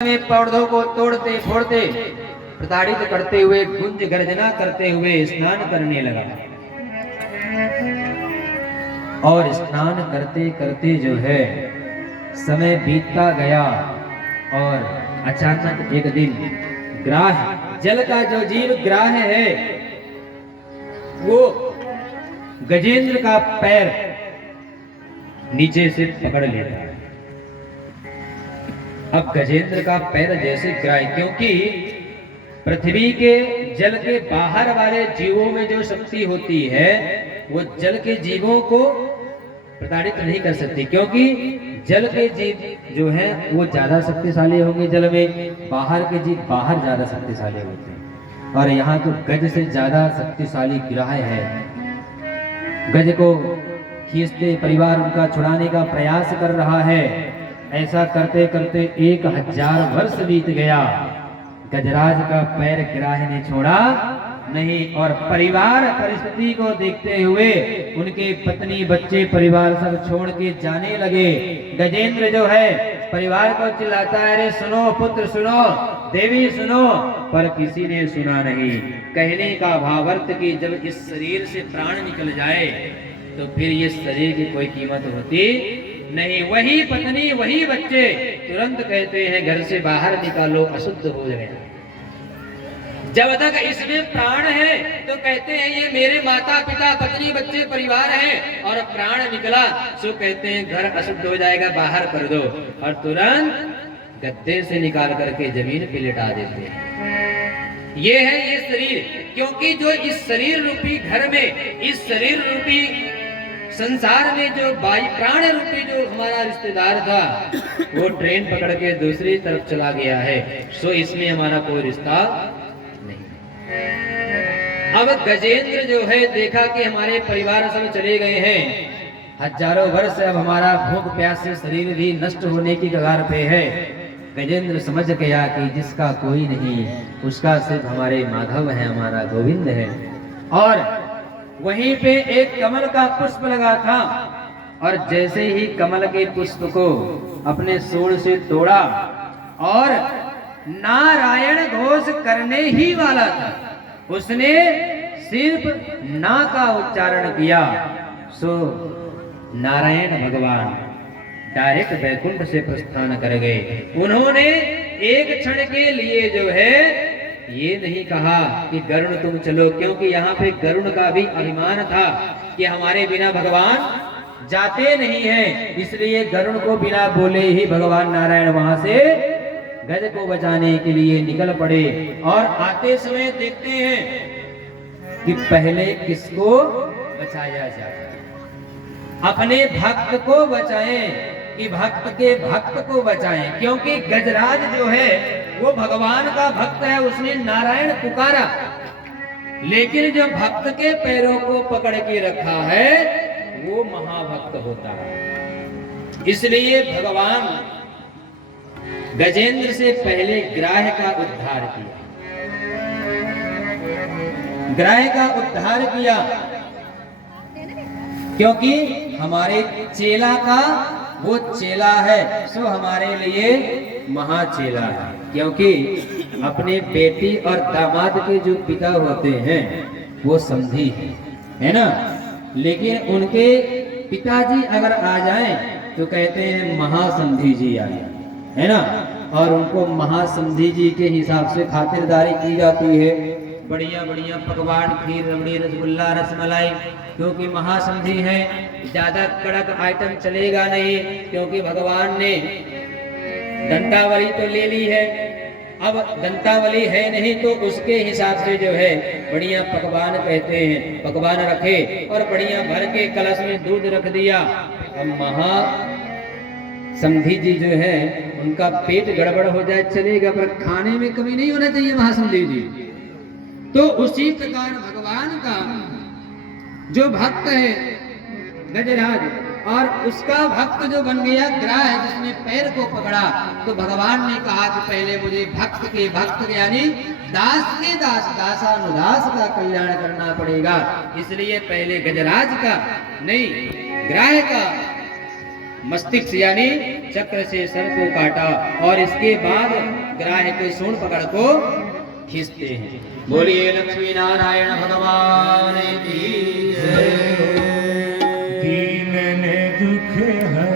में पौधों को तोड़ते फोड़ते प्रताड़ित करते हुए गुंज गर्जना करते हुए स्नान करने लगा। और स्नान करते करते जो है समय बीतता गया और अचानक एक दिन ग्राह, जल का जो जीव ग्राह है वो गजेंद्र का पैर नीचे से पकड़ लेता है। अब गजेंद्र का पैर जैसे ग्राह, क्योंकि पृथ्वी के जल के बाहर वाले जीवों में जो शक्ति होती है वो जल के जीवों को प्रताड़ित नहीं कर सकती, क्योंकि जल के जीव जो हैं वो ज्यादा शक्तिशाली होंगे जल में, बाहर के जीव बाहर ज्यादा शक्तिशाली होते हैं। और यहाँ तो गज से ज्यादा शक्तिशाली ग्राह है। गज को खींचते परिवार उनका छुड़ाने का प्रयास कर रहा है। ऐसा करते करते 1000 वर्ष बीत गया, गजराज का पैर ग्राह ने छोड़ा नहीं। और परिवार परिस्थिति को देखते हुए उनके पत्नी बच्चे परिवार सब छोड़ के जाने लगे। गजेंद्र जो है परिवार को चिल्लाता है, अरे सुनो पुत्र सुनो, देवी सुनो, पर किसी ने सुना नहीं। कहने का भावार्थ कि जब इस शरीर से प्राण निकल जाए तो फिर ये शरीर की कोई कीमत होती नहीं। वही पत्नी वही बच्चे तुरंत कहते हैं घर से बाहर निकालो, अशुद्ध हो गया। जब तक इसमें प्राण है तो कहते हैं ये मेरे माता पिता पत्नी बच्चे परिवार है, और प्राण निकला सो कहते हैं घर अशुद्ध हो जाएगा, बाहर कर दो। और तुरंत गद्दे से निकाल करके जमीन पे लिटा देते हैं। ये है ये शरीर, क्योंकि जो इस शरीर रूपी घर में, इस शरीर रूपी संसार में जो वायु प्राण रूपी जो हमारा रिश्तेदार था वो ट्रेन पकड़ के दूसरी तरफ चला गया है, सो इसमें हमारा कोई रिश्ता नहीं। अब गजेंद्र जो है देखा कि हमारे परिवार सब चले गए हैं, हजारों वर्ष अब हमारा भूख प्यास से शरीर भी नष्ट होने की कगार पे है। गजेंद्र समझ गया कि जिसका कोई नहीं उसका सिर्फ हमारे माधव है, हमारा गोविंद है। और वहीं पे एक कमल का पुष्प लगा था, और जैसे ही कमल के पुष्प को अपने सूंड से तोड़ा और नारायण घोष करने ही वाला था, उसने सिर्फ ना का उच्चारण किया, सो नारायण भगवान डायरेक्ट वैकुंठ से प्रस्थान कर गए। उन्होंने एक क्षण के लिए जो है ये नहीं कहा कि गरुड़ तुम चलो, क्योंकि यहाँ पे गरुड़ का भी अभिमान था कि हमारे बिना भगवान जाते नहीं हैं। इसलिए गरुड़ को बिना बोले ही भगवान नारायण वहां से गज को बचाने के लिए निकल पड़े। और आते समय देखते हैं कि पहले किसको बचाया जाए, अपने भक्त को बचाएं कि भक्त के भक्त को बचाएं, क्योंकि गजराज जो है वो भगवान का भक्त है, उसने नारायण पुकारा, लेकिन जो भक्त के पैरों को पकड़ के रखा है वो महाभक्त होता है। इसलिए भगवान गजेंद्र से पहले ग्राह का उद्धार किया, ग्राह का उद्धार किया, क्योंकि हमारे चेला का वो चेला है, सो हमारे लिए महाचेला है। क्योंकि अपने बेटी और दामाद के जो पिता होते हैं वो समधी है ना, लेकिन उनके पिताजी अगर आ जाएं तो कहते हैं महासमधी जी आ गए, है ना, और उनको महासमधी जी के हिसाब से खातिरदारी की जाती है। बढ़िया बढ़िया पकवान, खीर, रबड़ी, रसगुल्ला, रसमलाई, क्योंकि महासमधी है, ज्यादा कड़क आइटम चलेगा नहीं, क्योंकि भगवान ने दंतावली तो ले ली है, अब दंतावली है नहीं तो उसके हिसाब से जो है बढ़िया पकवान कहते हैं, पकवान रखे और बढ़िया भर के कलश में दूध रख दिया। अब महा समधी जी जो है उनका पेट गड़बड़ हो जाए चलेगा, पर खाने में कमी नहीं होना चाहिए महासमधी जी। तो उसी प्रकार भगवान का जो भक्त है गजराज, और उसका भक्त जो बन गया ग्राह, जिसने पैर को पकड़ा, तो भगवान ने कहा कि पहले मुझे भक्त के भक्त यानी दास के दास, दासानुदास का कल्याण करना पड़ेगा। इसलिए पहले गजराज का नहीं ग्राह का मस्तिष्क यानी चक्र से सर को काटा और इसके बाद ग्राह के सूंड पकड़ को खींचते हैं। बोलिए लक्ष्मी नारायण भगवान की जय। दीन ने दुख